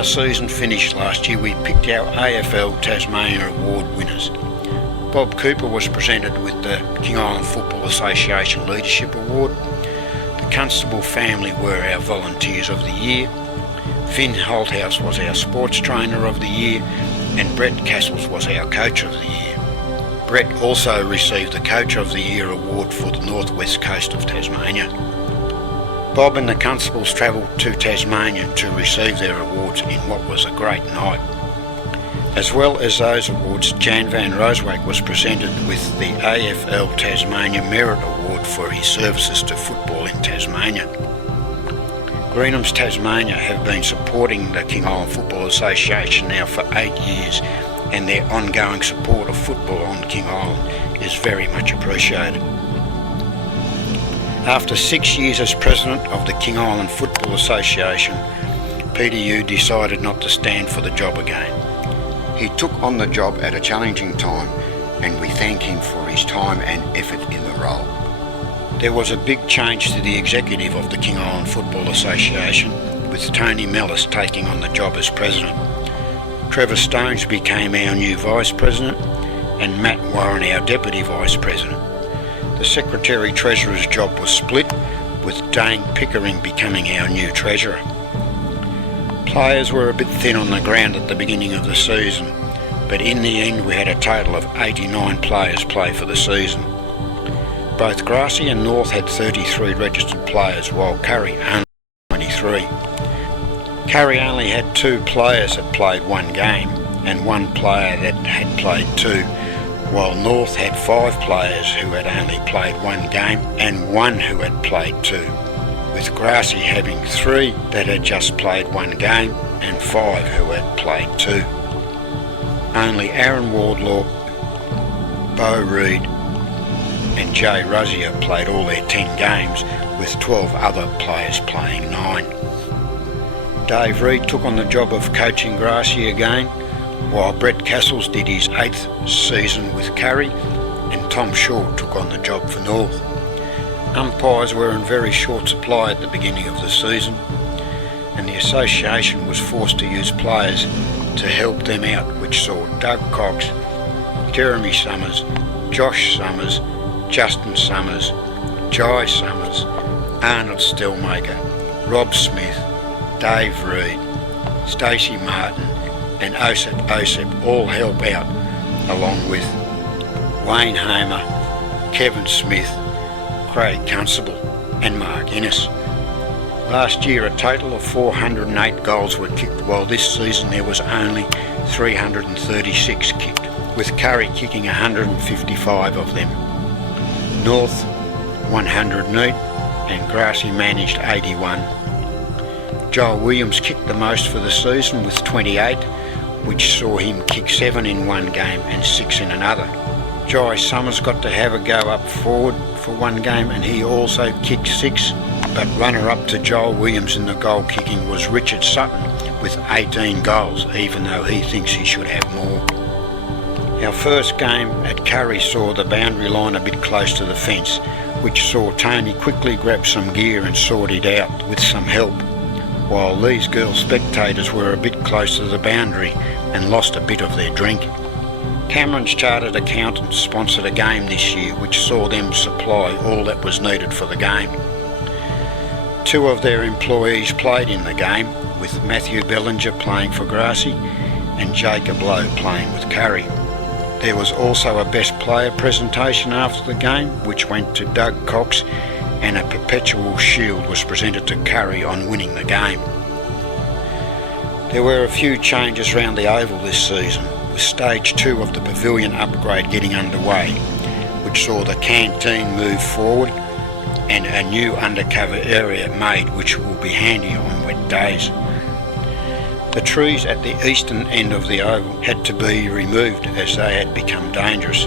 our season finished last year, we picked our AFL Tasmania Award winners. Bob Cooper was presented with the King Island Football Association Leadership Award. The Constable family were our Volunteers of the Year. Finn Holthouse was our Sports Trainer of the Year, and Brett Castles was our Coach of the Year. Brett also received the Coach of the Year award for the northwest coast of Tasmania. Bob and the Constables travelled to Tasmania to receive their awards in what was a great night. As well as those awards, Jan van Rooswijk was presented with the AFL Tasmania Merit Award for his services to football in Tasmania. Greenham's Tasmania have been supporting the King Island Football Association now for 8 years, and their ongoing support of football on King Island is very much appreciated. After 6 years as President of the King Island Football Association, Peter Yu decided not to stand for the job again. He took on the job at a challenging time, and we thank him for his time and effort in the role. There was a big change to the executive of the King Island Football Association, with Tony Mellis taking on the job as President. Trevor Stones became our new Vice President, and Matt Warren our Deputy Vice President. The Secretary-Treasurer's job was split, with Dane Pickering becoming our new Treasurer. Players were a bit thin on the ground at the beginning of the season, but in the end we had a total of 89 players play for the season. Both Grassy and North had 33 registered players, while Curry only 23. Curry only had 2 players that played 1 game, and 1 player that had played 2, while North had 5 players who had only played 1 game and 1 who had played 2, with Grassy having 3 that had just played 1 game and 5 who had played 2. Only Aaron Wardlaw, Bo Reed and Jay Rosier played all their 10 games, with 12 other players playing 9. Dave Reed took on the job of coaching Grassy again, while Brett Castles did his 8th season with Curry, and Tom Shaw took on the job for North. Umpires were in very short supply at the beginning of the season, and the association was forced to use players to help them out, which saw Doug Cox, Jeremy Summers, Josh Summers, Justin Summers, Jai Summers, Arnold Stelmaker, Rob Smith, Dave Reed, Stacey Martin and Osep all help out, along with Wayne Homer, Kevin Smith, Craig Constable and Mark Innes. Last year a total of 408 goals were kicked, while this season there was only 336 kicked, with Curry kicking 155 of them. North 108 and Grassy managed 81. Joel Williams kicked the most for the season with 28, which saw him kick 7 in 1 game and 6 in another. Jai Summers got to have a go up forward for 1 game, and he also kicked 6, but runner-up to Joel Williams in the goal kicking was Richard Sutton with 18 goals, even though he thinks he should have more. Our first game at Curry saw the boundary line a bit close to the fence, which saw Tony quickly grab some gear and sort it out with some help, while these girl spectators were a bit close to the boundary and lost a bit of their drink. Cameron's Chartered Accountants sponsored a game this year, which saw them supply all that was needed for the game. 2 of their employees played in the game, with Matthew Bellinger playing for Grassy and Jacob Lowe playing with Curry. There was also a best player presentation after the game, which went to Doug Cox, and a perpetual shield was presented to Curry on winning the game. There were a few changes around the oval this season, with stage 2 of the pavilion upgrade getting underway, which saw the canteen move forward and a new undercover area made, which will be handy on wet days. The trees at the eastern end of the oval had to be removed as they had become dangerous,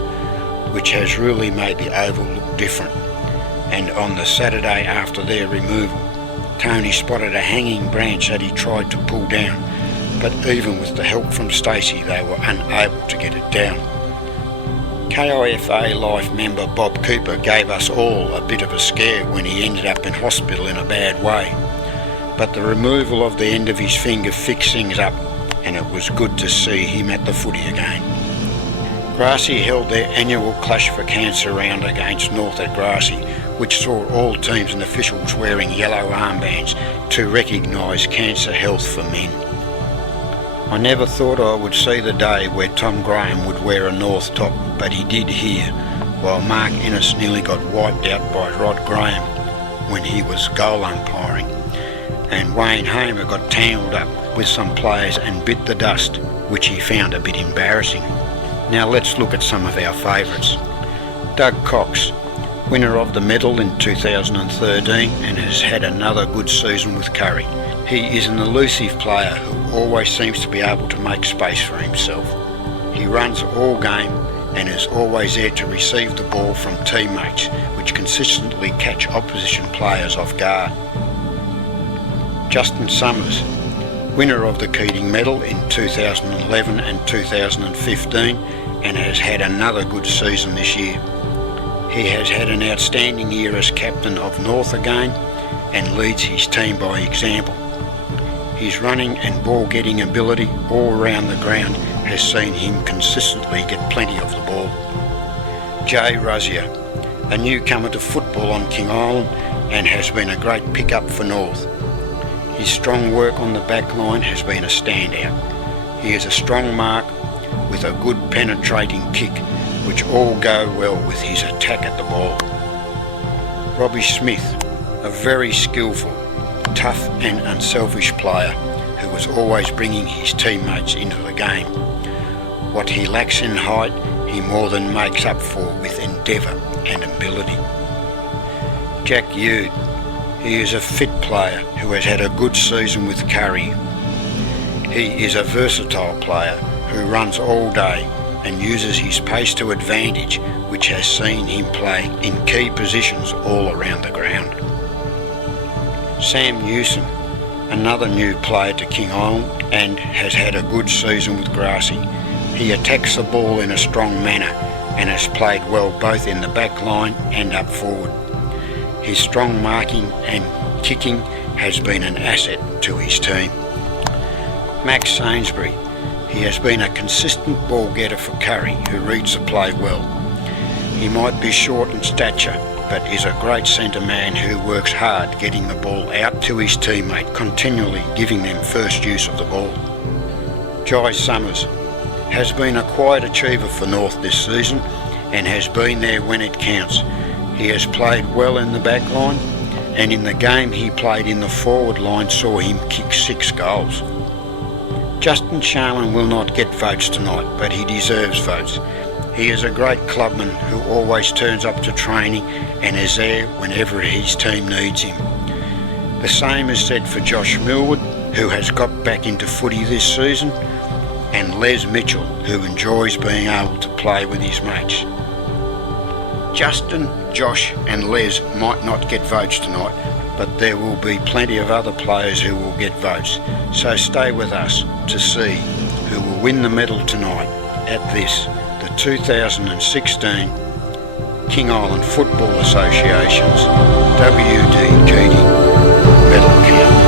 which has really made the oval look different. And on the Saturday after their removal, Tony spotted a hanging branch that he tried to pull down, but even with the help from Stacey they were unable to get it down. KIFA Life member Bob Cooper gave us all a bit of a scare when he ended up in hospital in a bad way. but the removal of the end of his finger fixed things up, and it was good to see him at the footy again. Grassy held their annual Clash for Cancer round against North at Grassy, which saw all teams and officials wearing yellow armbands to recognise cancer health for men. I never thought I would see the day where Tom Graham would wear a North top, but he did here, while Mark Ennis nearly got wiped out by Rod Graham when he was goal umpiring, and Wayne Hamer got tangled up with some players and bit the dust, which he found a bit embarrassing. Now let's look at some of our favourites. Doug Cox, winner of the medal in 2013 and has had another good season with Curry. He is an elusive player who always seems to be able to make space for himself. He runs all game and is always there to receive the ball from teammates, which consistently catch opposition players off guard. Justin Summers, winner of the Keating medal in 2011 and 2015 and has had another good season this year. He has had an outstanding year as captain of North again and leads his team by example. His running and ball-getting ability all around the ground has seen him consistently get plenty of the ball. Jay Rozier, a newcomer to football on King Island and has been a great pick-up for North. His strong work on the back line has been a standout. He is a strong mark with a good penetrating kick, which all go well with his attack at the ball. Robbie Smith, a very skillful, tough and unselfish player who was always bringing his teammates into the game. What he lacks in height, he more than makes up for with endeavour and ability. Jack Yude, he is a fit player who has had a good season with Curry. He is a versatile player who runs all day and uses his pace to advantage, which has seen him play in key positions all around the ground. Sam Newsom, another new player to King Island and has had a good season with Grassy. He attacks the ball in a strong manner and has played well both in the back line and up forward. His strong marking and kicking has been an asset to his team. Max Sainsbury, he has been a consistent ball getter for Curry who reads the play well. He might be short in stature but is a great centre man who works hard getting the ball out to his teammate, continually giving them first use of the ball. Jai Summers has been a quiet achiever for North this season and has been there when it counts. He has played well in the back line and in the game he played in the forward line saw him kick 6 goals. Justin Sharman will not get votes tonight, but he deserves votes. He is a great clubman who always turns up to training and is there whenever his team needs him. The same is said for Josh Millwood, who has got back into footy this season, and Les Mitchell, who enjoys being able to play with his mates. Justin, Josh and Les might not get votes tonight, but there will be plenty of other players who will get votes, so stay with us to see who will win the medal tonight at this, the 2016 King Island Football Association's WD Keating Medal Count.